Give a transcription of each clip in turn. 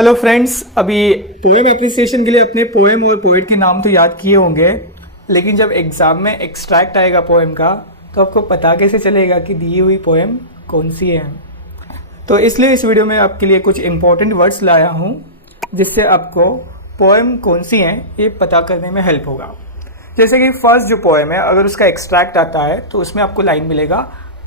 Hello friends, अभी poem appreciation के लिए अपने पोएम और पोइट के नाम तो याद किए होंगे, लेकिन जब एग्ज़ाम में एक्सट्रैक्ट आएगा पोएम का तो आपको पता कैसे चलेगा कि दी हुई पोएम कौन सी है। तो इसलिए इस वीडियो में आपके लिए कुछ इंपॉर्टेंट वर्ड्स लाया हूँ जिससे आपको पोएम कौन सी है ये पता करने में हेल्प होगा। जैसे कि फर्स्ट जो पोएम है, अगर उसका एक्सट्रैक्ट आता है तो उसमें आपको लाइन मिलेगा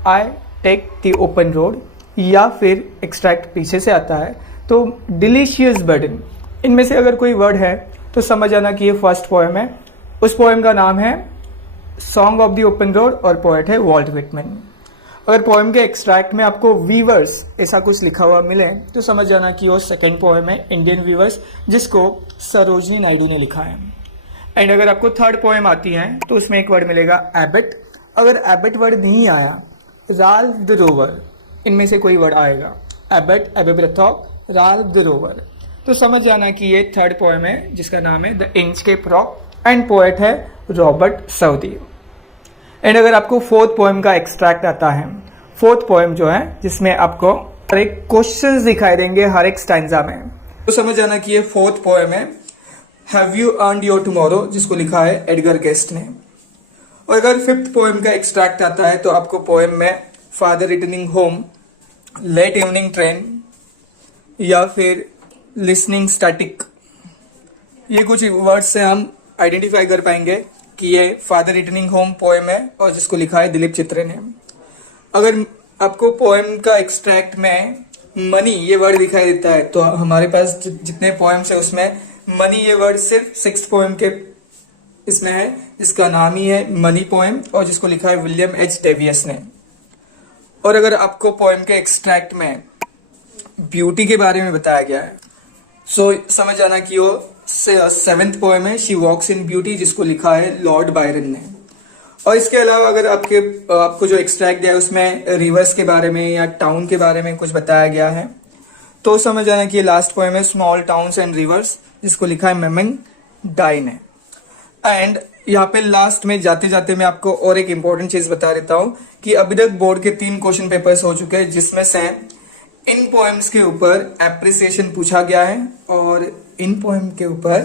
I take the open road, या फिर एक्सट्रैक्ट पीछे से आता है तो डिलीशियस बर्डन। इनमें से अगर कोई वर्ड है तो समझ आना कि ये फर्स्ट पोएम है। उस पोएम का नाम है song of the open road और पोएट है वॉल्ट विटमैन। अगर पोएम के एक्सट्रैक्ट में आपको वीवर्स ऐसा कुछ लिखा हुआ मिले तो समझ जाना कि वो सेकेंड पोएम है इंडियन वीवर्स, जिसको सरोजनी नायडू ने लिखा है। एंड अगर आपको थर्ड पोएम आती है तो उसमें एक वर्ड मिलेगा एबट। अगर एबट वर्ड नहीं आया, राल्फ द रोवर, इनमें से कोई वर्ड आएगा, एबट, एबेब्रथॉक, राल्फ द रोवर, तो समझ जाना कि ये थर्ड पोएम है जिसका नाम है the Inchcape rock and poet है रॉबर्ट साउदी। एंड अगर आपको फोर्थ पोएम का एक्सट्रैक्ट आता है, फोर्थ पोएम जो है जिसमें आपको हर एक क्वेश्चंस दिखाई देंगे हर एक स्टैंजा में, तो समझ जाना कि ये फोर्थ पोएम है have you earned your tomorrow, जिसको लिखा है एडगर गेस्ट ने। और अगर फिफ्थ पोएम का एक्सट्रैक्ट आता है तो आपको पोएम में father returning home, late evening train, या फिर लिसनिंग स्टैटिक, ये कुछ वर्ड्स से हम आइडेंटिफाई कर पाएंगे कि ये फादर रिटर्निंग होम पोएम है और जिसको लिखा है दिलीप चित्रे ने। अगर आपको पोएम का एक्सट्रैक्ट में मनी ये वर्ड दिखाई देता है तो हमारे पास जितने पोएम्स है उसमें मनी ये वर्ड सिर्फ सिक्स्थ पोएम के इसमें है, जिसका नाम ही है मनी पोएम और जिसको लिखा है विलियम एच डेवियस ने। और अगर आपको पोएम के एक्सट्रैक्ट में ब्यूटी के बारे में बताया गया है सो समझ आना कि वो सेवेंथ पोएम है शी वॉक्स इन ब्यूटी, जिसको लिखा है लॉर्ड बायरन ने। और इसके अलावा अगर आपको जो एक्सट्रैक्ट दिया है उसमें रिवर्स के बारे में या टाउन के बारे में कुछ बताया गया है तो समझ आना कि ये लास्ट पोएम है स्मॉल टाउन्स एंड रिवर्स, जिसको लिखा है मेमन डाई ने। एंड यहाँ पे लास्ट में जाते जाते मैं आपको और एक इंपॉर्टेंट चीज बता देता हूँ कि अभी तक बोर्ड के 3 क्वेश्चन पेपर्स हो चुके हैं जिसमें से इन पोएम्स के ऊपर एप्रिसिएशन पूछा गया है और इन पोएम के ऊपर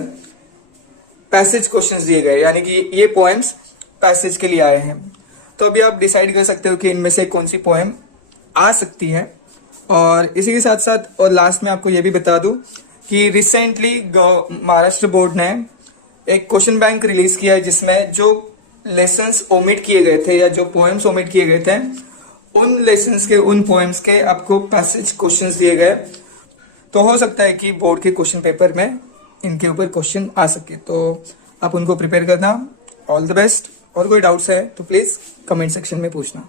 पैसेज क्वेश्चंस दिए गए, यानी कि ये पोएम्स पैसेज के लिए आए हैं। तो अभी आप डिसाइड कर सकते हो कि इनमें से कौन सी पोएम आ सकती है। और इसी के साथ साथ और लास्ट में आपको ये भी बता दूं कि रिसेंटली महाराष्ट्र बोर्ड ने एक क्वेश्चन बैंक रिलीज किया है जिसमें जो लेसन्स ओमिट किए गए थे या जो पोएम्स ओमिट किए गए थे उन लेसन्स के उन पोएम्स के आपको पैसेज क्वेश्चंस दिए गए। तो हो सकता है कि बोर्ड के क्वेश्चन पेपर में इनके ऊपर क्वेश्चन आ सके, तो आप उनको प्रिपेयर करना। All the best. और कोई डाउट्स है तो प्लीज कमेंट सेक्शन में पूछना।